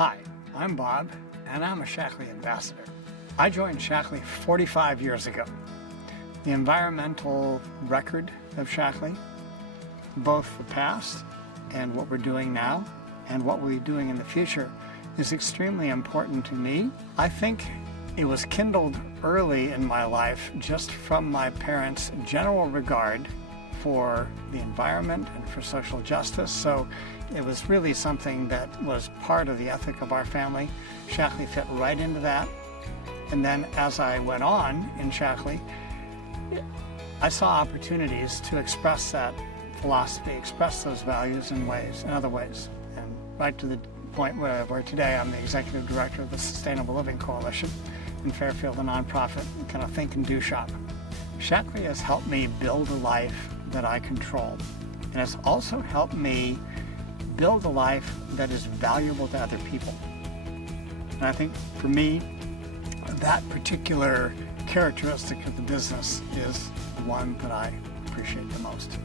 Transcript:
Hi, I'm Bob, and I'm a Shaklee ambassador. I joined Shaklee 45 years ago. The environmental record of Shaklee, both the past and what we're doing now, and what we'll be doing in the future, is extremely important to me. I think it was kindled early in my life just from my parents' general regard for the environment and for social justice. So it was really something that was part of the ethic of our family. Shaklee fit right into that. And then as I went on in Shaklee, I saw opportunities to express that philosophy, express those values in other ways. And right to the point where today I'm the executive director of the Sustainable Living Coalition in Fairfield, a nonprofit kind of think and do shop. Shaklee has helped me build a life that I control. And it's also helped me build a life that is valuable to other people. And I think for me, that particular characteristic of the business is the one that I appreciate the most.